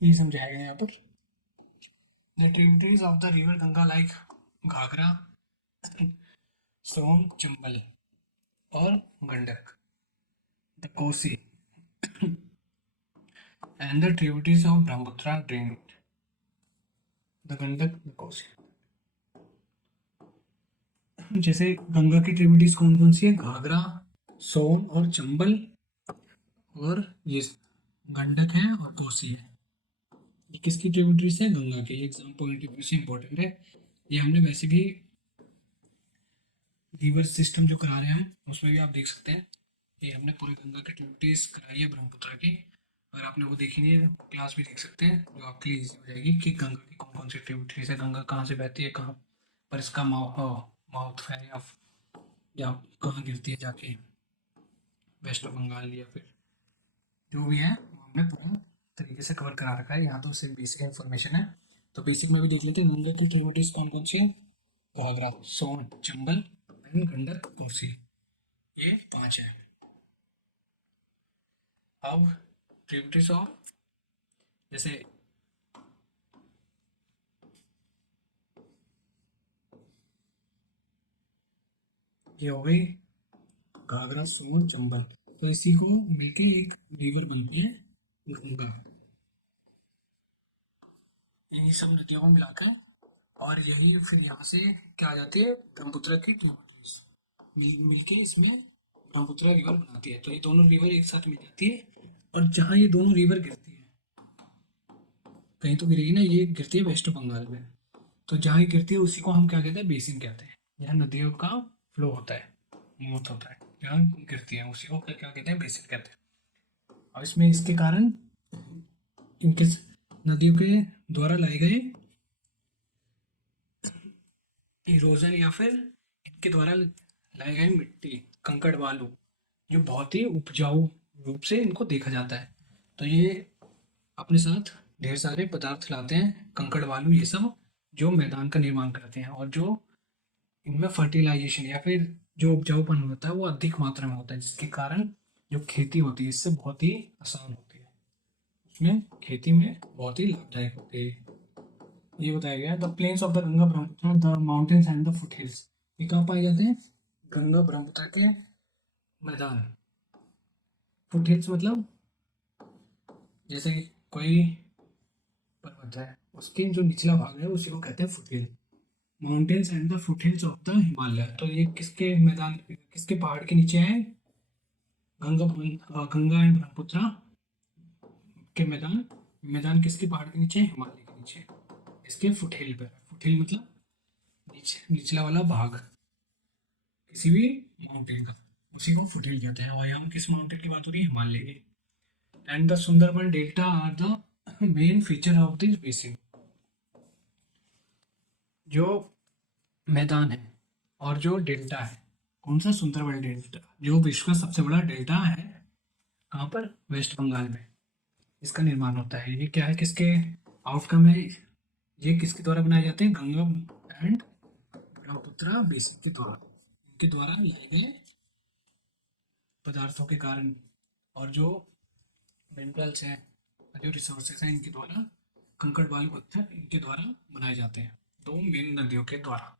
ये समझाया गया यहाँ पर। The tributaries of the river Ganga like Ghaghara, Son, Chambal और Gandak, the Kosi and the tributaries of Brahmaputra drain it, the Gandak, the Kosi. जैसे गंगा की ट्रिब्यूटरीज कौन कौन सी है, घाघरा, सोन और चंबल, और ये गंडक है और कोसी है। ये किसकी ट्रिब्यूटरीज है, गंगा के। एग्जाम पॉइंट ऑफ व्यू से इंपॉर्टेंट है। ये हमने वैसे भी रिवर सिस्टम जो करा रहे हैं हम, उसमें भी आप देख सकते हैं। ये हमने पूरे गंगा की ट्रिब्यूटरीज कराई है ब्रह्मपुत्र की। अगर आपने वो देखी नहीं है क्लास भी देख सकते हैं, जो आपके लिए ईजी हो जाएगी कि गंगा की कौन कौन सी ट्रिब्यूटरीज है, गंगा कहाँ से बहती है, कहाँ पर इसका माउथ है, या कहाँ गिरती है जाके, वेस्ट बंगाल या फिर जो भी है, वो हमने पूरा तरीके से कवर करा रखा है। यहाँ तो सिर्फ बेसिक इन्फॉर्मेशन है, तो बेसिक में भी देख लेते हैं गंगा की ट्रिब्यूटरीज कौन कौन सी है। घाघरा, सोन, चंबल एंड गंडक, कोसी, ये 5 है। अब ट्रिब्यूटरीज ऑफ, जैसे ये हो गई घाघरा, सोन, चंबल, तो इसी को मिलके एक रिवर बनती है गंगा। इन्हीं सब नदियों को मिलाकर, और यही फिर यहाँ से क्या आ जाती है, ब्रह्मपुत्र की ट्रिब्यूटरीज मिलके इसमें ब्रह्मपुत्र रिवर बनाती है। तो ये दोनों रिवर एक साथ मिल जाती है, और जहाँ ये दोनों रिवर गिरती है, कहीं तो गिरेगी ना, ये गिरती है वेस्ट बंगाल में, तो जहाँ ये गिरती है उसी को हम क्या कहते हैं, बेसिन कहते हैं। यहाँ नदियों का फ्लो होता है, मूव होता है, जहाँ गिरती है उसी को क्या कहते हैं, बेसिन कहते हैं। और इसमें इसके कारण इनके नदियों के द्वारा लाए गए इरोजन या फिर इनके द्वारा लाए गए मिट्टी, कंकड़, बालू, जो बहुत ही उपजाऊ रूप से इनको देखा जाता है। तो ये अपने साथ ढेर सारे पदार्थ लाते हैं, कंकड़, बालू, ये सब जो मैदान का निर्माण करते हैं, और जो इनमें फर्टिलाइजेशन या फिर जो उपजाऊपन होता है वो अधिक मात्रा में होता है, जिसके कारण जो खेती होती है इससे बहुत ही आसान होती है, उसमें खेती में बहुत ही लाभदायक होती है। ये बताया गया the plains of the Ganga Brahmaputra, the mountains and the foot hills. ये कहाँ पाए जाते हैं, गंगा ब्रह्मपुत्र के मैदान। फुट हिल्स मतलब जैसे कोई पर्वत है, उसके जो निचला भाग है उसी को कहते हैं foot hill. Mountains and the foot hills of the Himalaya, तो ये किसके मैदान, किसके पहाड़ के नीचे है, गंगा एंड ब्रह्मपुत्र के मैदान। मैदान किसके पहाड़ के नीचे, हिमालय के नीचे, इसके फुट हिल पर। फुट हिल मतलब निचला वाला भाग किसी भी माउंटेन का, उसी को फुट हिल कहते हैं। और यहाँ किस माउंटेन की बात हो रही है, हिमालय की। And the Sundarban delta R the main feature of this basin. जो मैदान है और जो डेल्टा है, कौन सा, सुंदरबन डेल्टा, जो विश्व का सबसे बड़ा डेल्टा है, कहाँ पर, वेस्ट बंगाल में इसका निर्माण होता है। ये क्या है, किसके आउटकम है, ये किसके द्वारा बनाए जाते हैं, गंगा एंड ब्रह्मपुत्र बेसिन के द्वारा, इनके द्वारा लाए गए पदार्थों के कारण, और जो मिनरल्स हैं, जो रिसोर्सेज हैं, इनके द्वारा, कंकड़, बालू, पत्थर, इनके द्वारा बनाए जाते हैं, दो मेन नदियों के द्वारा।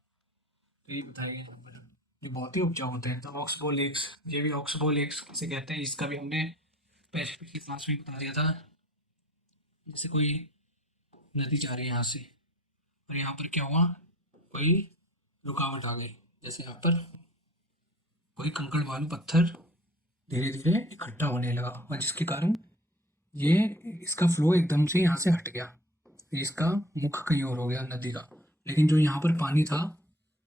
तो ये बताया गया यहाँ पर, ये बहुत ही उपजाऊ होते हैं। तो ऑक्सबो लेक्स, ये भी ऑक्सबो लेक्स किसे कहते हैं, इसका भी हमने पिछली क्लास में बता दिया था। जैसे कोई नदी जा रही है यहाँ से, और यहाँ पर क्या हुआ, कोई रुकावट आ गई, जैसे यहाँ पर कोई कंकड़, बालू, पत्थर धीरे धीरे इकट्ठा होने लगा, और जिसके कारण ये इसका फ्लो एकदम से यहाँ से हट गया, इसका मुख कहीं और हो गया नदी का, लेकिन जो यहाँ पर पानी था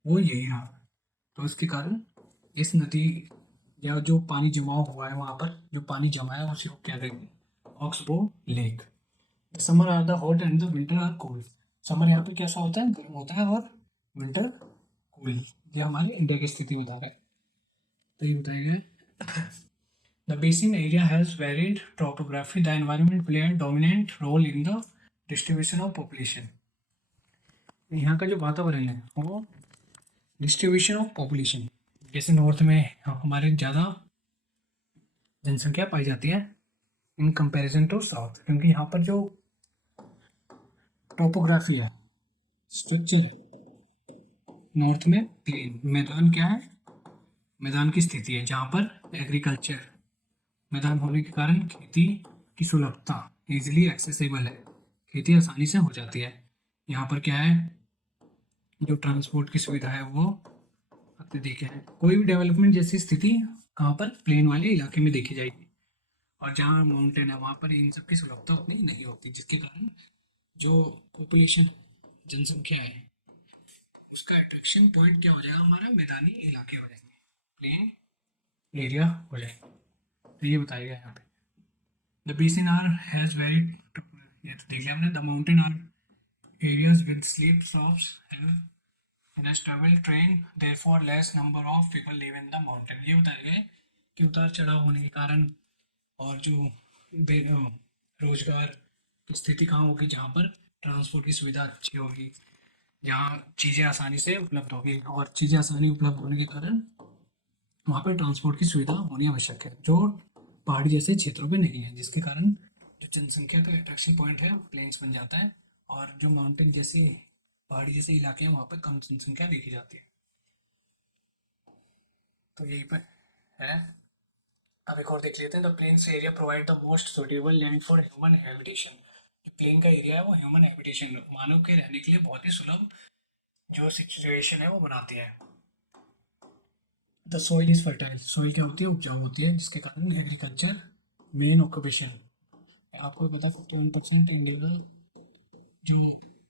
वो यही रहा। तो इसके कारण इस नदी या जो पानी जमाव हुआ है वहाँ पर, जो पानी जमा है उसी को क्या कहेंगे, oxbow lake. Summer are the hot and the winter are cold. Summer यहाँ पे कैसा होता है, गर्म होता है, और विंटर कूल। ये हमारे इंडिया की स्थिति बता रहा है। तो ये बताएगा the basin area has varied topography, the environment play a dominant role in the distribution of population. यहाँ का जो वातावरण है वो डिस्ट्रीब्यूशन ऑफ पॉपुलेशन, जैसे नॉर्थ में हमारे ज़्यादा जनसंख्या पाई जाती है इन कंपैरिजन टू साउथ, क्योंकि यहाँ पर जो टोपोग्राफी है, स्ट्रक्चर है, नॉर्थ में प्लेन मैदान क्या है, मैदान की स्थिति है जहाँ पर एग्रीकल्चर, मैदान होने के कारण खेती की सुलभता इजीली एक्सेसिबल है, खेती आसानी से हो जाती है। यहाँ पर क्या है, जो ट्रांसपोर्ट की सुविधा है वो अत्यधिक है। कोई भी डेवलपमेंट जैसी स्थिति कहाँ पर, प्लेन वाले इलाके में देखी जाएगी, और जहाँ माउंटेन है वहाँ पर इन सब की सुलभता उतनी नहीं होती, जिसके कारण जो पॉपुलेशन, जनसंख्या है, उसका अट्रैक्शन पॉइंट क्या हो जाएगा, हमारा मैदानी इलाके हो जाएंगे, प्लेन एरिया हो जाएंगे। तो ये बताएगा यहाँ पे the basin are has very, ये तो देख लिया हमने, the mountain are areas with sleep shops in a travel train, therefore less number of people live in the mountain. ये बताया गया कि उतार चढ़ाव होने के कारण और जो रोजगार की स्थिति कहाँ होगी, जहाँ पर ट्रांसपोर्ट की सुविधा अच्छी होगी, जहाँ चीज़ें आसानी से उपलब्ध होगी, और चीज़ें आसानी उपलब्ध होने के कारण वहाँ पर ट्रांसपोर्ट की सुविधा होनी आवश्यक है, जो पहाड़ी जैसे क्षेत्रों पे नहीं है, जिसके कारण जो जनसंख्या का अट्रैक्शन पॉइंट है प्लेन्स बन जाता है, और जो माउंटेन जैसे पहाड़ी जैसे इलाके हैं वहाँ पर कम जनसंख्या देखी जाती है। तो यही पर है। अब एक और देख लेते हैं, the plains area provide the most suitable land for human habitation. जो प्लेन का एरिया है वो ह्यूमन हैबिटेशन, मानव के रहने के लिए बहुत ही सुलभ जो सिचुएशन है वो बनाती है। The soil is fertile, soil क्या होती है, उपजाऊ होती है, जिसके कारण एग्रीकल्चर मेन ऑक्यूपेशन, आपको भी पता 51% इंडिया का जो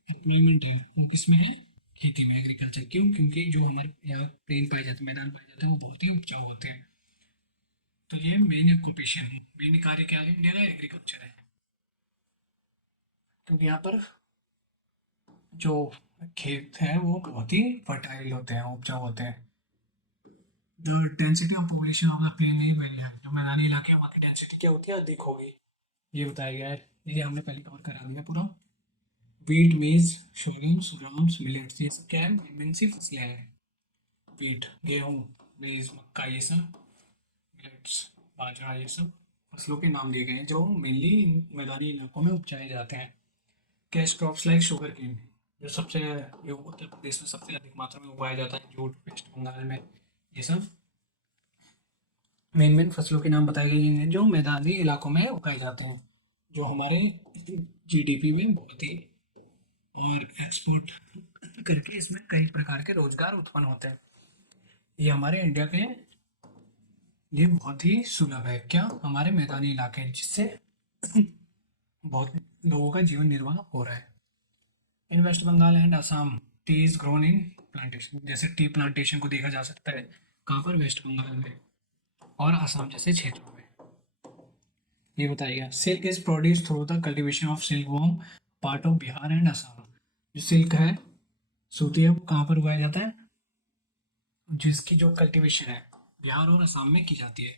एम्प्लॉयमेंट है वो किस में है, खेती में, एग्रीकल्चर। क्यों, क्योंकि जो हमारे यहाँ प्लेन पाए जाते हैं, मैदान पाए जाते हैं, वो बहुत ही उपजाऊ होते हैं। तो ये मेन ऑक्यूपेशन है, मेन कार्य क्या है इंडिया का, एग्रीकल्चर है, क्योंकि यहाँ पर जो खेत है वो बहुत ही फर्टाइल होते हैं, उपजाऊ होते हैं। The density of population of the plain is very high, जो मैदानी इलाके हैं वहाँ की डेंसिटी क्या होती है, अधिक होगी, ये बताया गया है। ये हमने पहले कवर करा दिया पूरा। वीट, मेज, सोरगम्स, ग्राम्स, मिलेट्स, ये सब क्या है, इनमें सी फसलें हैं। वीट गेहूँ, मेज मक्का, ये सब, मिलेट्स बाजरा, ये सब फसलों के नाम दिए गए हैं जो मेनली मैदानी इलाकों में उपजाए जाते हैं। Cash crops like sugar cane, जो सबसे, ये उत्तर प्रदेश में सबसे अधिक मात्रा में उगाया जाता है, जूट वेस्ट बंगाल में, ये सब मेन मेन फसलों के नाम बताए गए हैं जो मैदानी इलाकों में उगाए जाते हैं, जो हमारे जीडीपी में बहुत ही, और एक्सपोर्ट करके इसमें कई प्रकार के रोजगार उत्पन्न होते हैं। ये हमारे इंडिया के लिए बहुत ही सुलभ है, क्या, हमारे मैदानी इलाके हैं, जिससे बहुत लोगों का जीवन निर्वाह हो रहा है। In West Bengal and Assam tea is grown in plantation, जैसे टी प्लांटेशन को देखा जा सकता है कहाँ पर, वेस्ट बंगाल में और असम जैसे क्षेत्रों में। ये बताइए silk is produce through the cultivation of silk worm, part of Bihar and Assam. जो सिल्क है, सूती है, वो कहाँ पर उगाया जाता है, जिसकी जो कल्टीवेशन है बिहार और असम में की जाती है।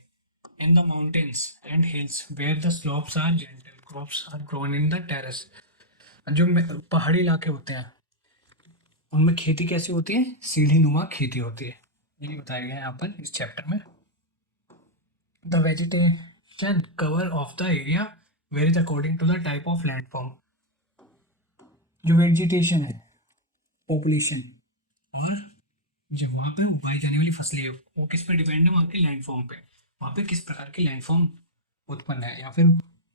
In the mountains and hills where the slopes are gentle, crops are grown in the terrace. जो पहाड़ी इलाके होते हैं उनमें खेती कैसी होती है, सीढ़ी नुमा खेती होती है, ये बताया गया है यहाँ पर इस चैप्टर में। The vegetation cover of the area varies according to the type of landform. जो वेजिटेशन है, पॉपुलेशन, और जो वहाँ पे उगाई जाने वाली फसलें है वो किस पे डिपेंड है, वहाँ के लैंडफॉर्म पे, वहाँ पे किस प्रकार की लैंडफॉर्म उत्पन्न है या फिर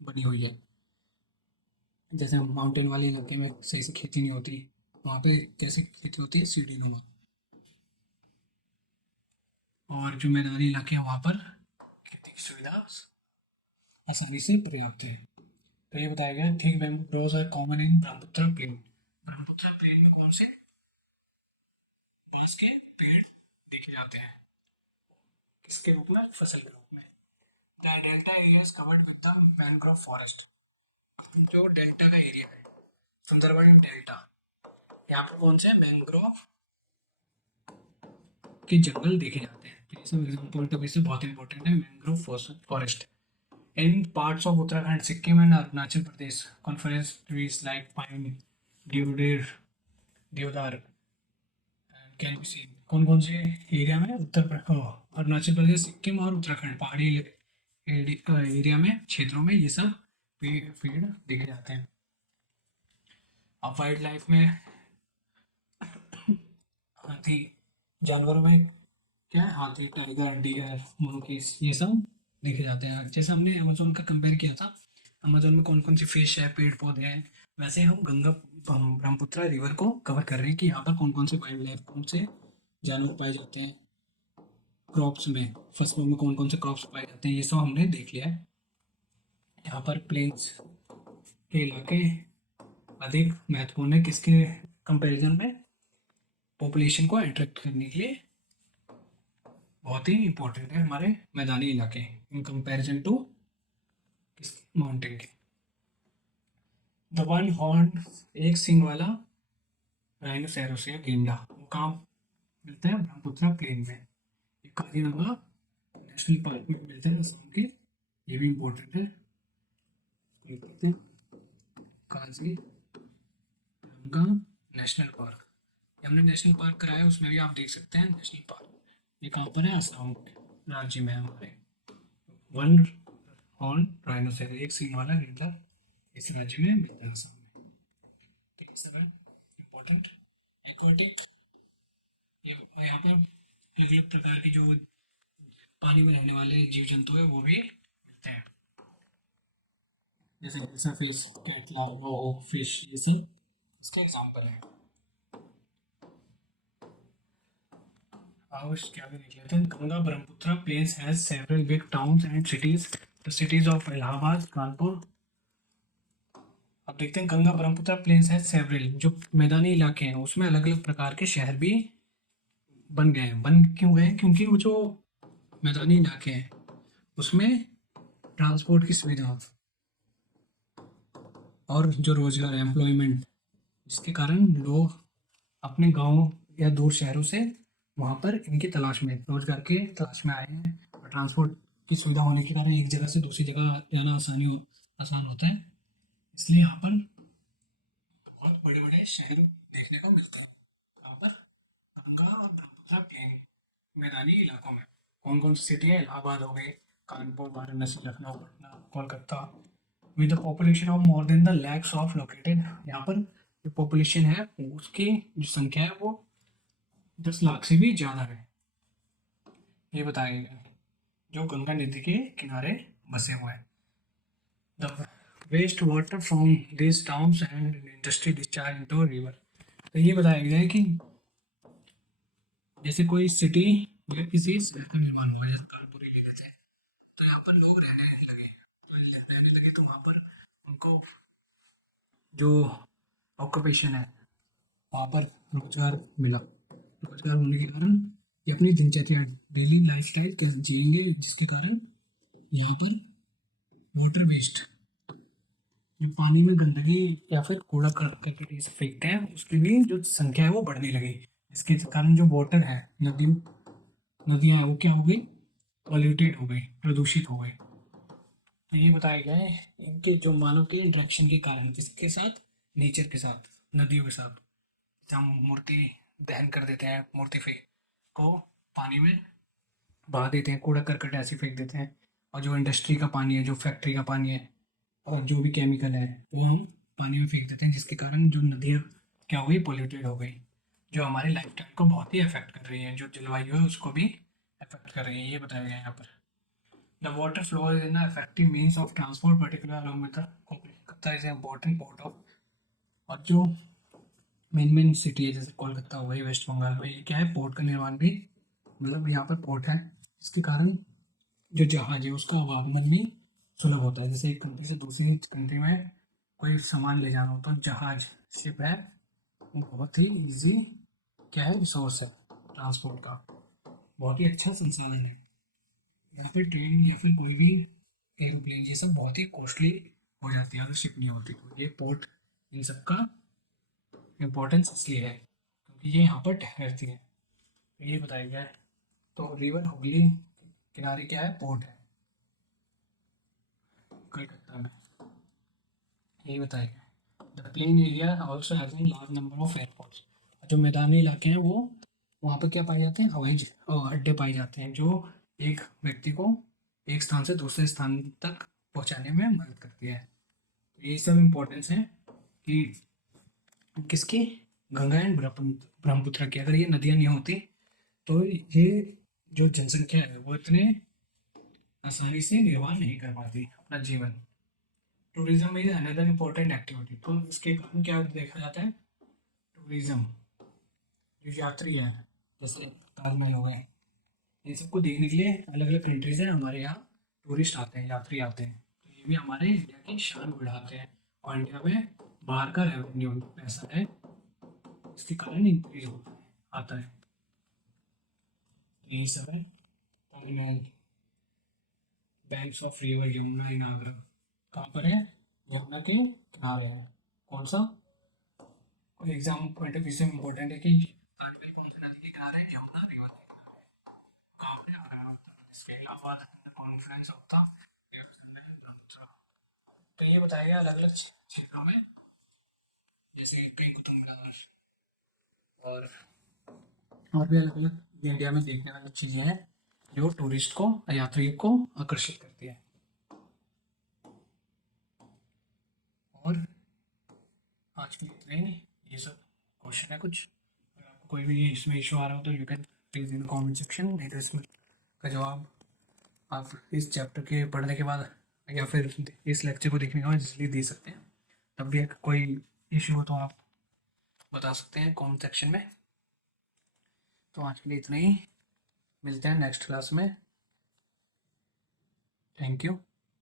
बनी हुई है। जैसे माउंटेन वाले इलाके में सही से खेती नहीं होती, वहाँ पे कैसे खेती होती है, सीढ़ी नुमा। और जो मैदानी इलाके हैं वहाँ पर खेती की सुविधा आसानी से पर्याप्त है। तो ये बताया गया thick bamboo grows are common in Brahmaputra plain. Brahmaputra plain में कौन से बांस के पेड़ देखे जाते हैं, किसके रूप में, फसल के रूप में। The delta area is covered with the mangrove forest. जो डेल्टा का एरिया है, सुंदरबन डेल्टा, यहाँ पर कौन से मैंग्रोव के जंगल देखे जाते हैं। तो ये सब एग्जाम पॉइंट ऑफ व्यू से बहुत इंपॉर्टेंट है। Mangrove forest in parts of Uttarakhand, Sikkim and Arunachal Pradesh, coniferous trees like pine, deodar, deodar can be seen. कौन कौन से एरिया में? अरुणाचल प्रदेश, सिक्किम और उत्तराखंड पहाड़ी एरिया में, क्षेत्रों में ये सब पेड़ दिखे जाते हैं। अब वाइल्ड लाइफ में हाथी, जानवरों में क्या है? हाथी, टाइगर, डियर, monkeys, ये सब देखे जाते हैं। जैसे हमने अमेजोन का कंपेयर किया था, अमेजोन में कौन कौन सी फिश है, पेड़ पौधे हैं, वैसे हम ब्रह्मपुत्रा रिवर को कवर कर रहे हैं कि यहाँ पर कौन कौन से वाइल्ड लाइफ, कौन से जानवर पाए जाते हैं, क्रॉप्स में, फसलों में कौन कौन से क्रॉप्स पाए जाते हैं, ये सब हमने देख लिया है। यहाँ पर प्लेन्स के इलाके अधिक महत्वपूर्ण है किसके कंपैरिजन में? पॉपुलेशन को अट्रैक्ट करने के लिए बहुत ही इंपॉर्टेंट है हमारे मैदानी इलाके इन कंपैरिजन टू माउंटेन के। द वन हॉर्न, एक सिंग वाला राइनोसेरोस या गेंडा, वो कहाँ मिलता है? ब्रह्मपुत्रा प्लेन में। ये काजीरंगा नेशनल पार्क में मिलते हैं असम के, ये भी इम्पोर्टेंट है। काजीरंगा नेशनल पार्क, हमने नेशनल पार्क कराया, उसमें भी आप देख सकते हैं नेशनल पार्क। ये कहाँ पर है? असम राज्य में हमारे। वन हॉर्न राइनोसेरोस, एक सिंग वाला गेंडा, इस राज्य में मिलता है असम में। ठीक है सर, इम्पोर्टेंट। एक्वाटिक, यहाँ पर अलग अलग प्रकार के जो पानी में रहने वाले जीव जंतु है वो भी मिलते हैं, जैसे गिल्सा फिश, कैटला, रोहू फिश, ये सब इसके एग्जाम्पल हैं। क्या भी देख लेते हैं। Ganga Brahmaputra plains has several big towns and cities, the cities of Allahabad, Kanpur. अब देखते हैं Ganga Brahmaputra plains has several, जो मैदानी इलाके हैं उसमें अलग अलग प्रकार के शहर भी बन गए हैं। बन क्यों गए? क्योंकि वो जो मैदानी इलाके हैं उसमें ट्रांसपोर्ट की सुविधा और जो रोजगार है, एम्प्लॉयमेंट, जिसके कारण लोग अपने गांव या दूर शहरों से वहां पर इनकी तलाश में, रोजगार के तलाश में आए हैं। और ट्रांसपोर्ट की सुविधा होने के कारण एक जगह से दूसरी जगह जाना आसान होता है, इसलिए यहाँ पर बहुत बड़े बड़े शहर देखने को मिलते हैं। यहाँ पर गंगा और ब्रह्मपुत्रा प्लेन मैदानी इलाकों में कौन कौन सी सिटी है? इलाहाबाद हो गई, Kanpur, Varanasi, Lucknow, Patna, Kolkata. With the population of more than the lakhs of located, यहाँ पर जो पॉपुलेशन है उसकी जो संख्या है वो 10 लाख से भी ज़्यादा है, ये बताया गया, जो गंगा नदी के किनारे बसे हुए हैं। The waste water from this towns and industry discharge into river. तो ये बताया गया है कि जैसे कोई सिटी या किसी शहर का निर्माण हुआ, जैसे कानपुर ही ले लेते हैं, तो यहाँ पर लोग रहने लगे तो वहाँ पर उनको जो ऑक्यूपेशन है वहाँ पर रोजगार मिला। रोजगार होने के कारण ये अपनी दिनचर्या, डेली लाइफस्टाइल जिएंगे, जिसके कारण यहाँ पर वाटर वेस्ट, जो पानी में गंदगी या फिर कूड़ा करकट ये सब फेंकते हैं, उसकी भी जो संख्या है वो बढ़ने लगी, जिसके कारण जो वाटर है, नदियाँ हैं वो क्या हो गई? पॉल्यूटेड हो गई, प्रदूषित हो गई। तो ये बताया गया है इनके जो मानव के इंटरेक्शन के कारण, किसके साथ? नेचर के साथ, नदियों के साथ। हम मूर्ति दहन कर देते हैं, मूर्ति फेंक को पानी में बहा देते हैं, कूड़ा करकट ऐसे फेंक देते हैं, और जो इंडस्ट्री का पानी है, जो फैक्ट्री का पानी है, और जो भी केमिकल है वो हम पानी में फेंक देते हैं, जिसके कारण जो नदियाँ क्या हो गई? पॉल्यूटेड हो गई, जो हमारे लाइफस्टाइल को बहुत ही अफेक्ट कर रही है, जो जलवायु है उसको भी अफेक्ट कर रही है, ये बताया गया है यहाँ पर। The water flow is in effective means of transport particular along with the Kolkata is important port of. और जो मेन सिटी है जैसे कोलकाता हो गई वेस्ट बंगाल में, ये क्या है? पोर्ट का निर्माण भी, मतलब यहाँ पर पोर्ट है, इसके कारण जो जहाज है उसका आवागमन भी सुलभ होता है। जैसे एक कंट्री से दूसरी कंट्री में कोई सामान ले जाना हो तो जहाज, शिप है, वो बहुत ही इजी क्या है? रिसोर्स है ट्रांसपोर्ट का, बहुत ही अच्छा संसाधन है। यहाँ पे ट्रेन या फिर कोई भी एरोप्लेन ये सब बहुत ही कॉस्टली हो जाती है अगर शिप नहीं होती, तो ये पोर्ट इन सब का इम्पोर्टेंस इसलिए है क्योंकि ये यहाँ पर ठहरती है। ये बताया गया है। तो रिवर हुगली किनारे क्या है, पोर्ट है कलकत्ता में, यही बताया गया है। The plain area also having large number of airports, जो मैदानी इलाके हैं वो, वहाँ पर क्या पाए जाते हैं, अड्डे पाए जाते हैं, जो एक व्यक्ति को एक स्थान से दूसरे स्थान तक पहुँचाने में मदद करती है। तो ये सब इम्पोर्टेंस है कि किसकी, गंगा एंड ब्रह्मपुत्र की। अगर ये नदियाँ नहीं होती तो ये जो जनसंख्या है वो इतने आसानी से निर्वाह नहीं कर पाती अपना जीवन। Tourism is another important activity, तो इसके कारण क्या देखा जाता है, टूरिज्म, जो यात्री है, जैसे ताजमहल हो गए, इन सबको देखने के लिए अलग अलग कंट्रीज हैं हमारे यहाँ, टूरिस्ट आते हैं, यात्री आते हैं, तो ये भी हमारे इंडिया की शान बढ़ाते हैं। और इंडिया में बाहर का रेवेन्यू पैसा है, इसके कारण इंक्रीज होता है, आता है। तो यही सब है। Taj Mahal, banks of river Yamuna इन आगरा, कहाँ पर है, यमुना के किनारे है। कौन सा, कोई एग्जाम पॉइंट ऑफ व्यू से इम्पोर्टेंट है कि ताजमहल कौन सी नदी के किनारे है, यमुना रिवर के किनारे, कहाँ पे, आगरा उत्तर प्रदेश के Allahabad conference of the Brahmaputra. तो ये बताया गया अलग अलग क्षेत्रों में, जैसे कहीं कुतुब मीनार और भी अलग अलग इंडिया में देखने वाली चीज़ें हैं जो टूरिस्ट को, यात्री को आकर्षित करती है। और आज के लिए इतना ही, ये सब क्वेश्चन है कुछ, अगर आपको कोई भी इसमें इशू आ रहा हो तो you can please in comment section, नहीं तो इसमें का जवाब आप इस चैप्टर के पढ़ने के बाद या फिर इस लेक्चर को देखने के बाद इसलिए दे सकते हैं। तब भी अगर कोई इशू हो तो आप बता सकते हैं कमेंट सेक्शन में। तो आज के लिए इतना ही, मिलते हैं नेक्स्ट क्लास में। Thank you.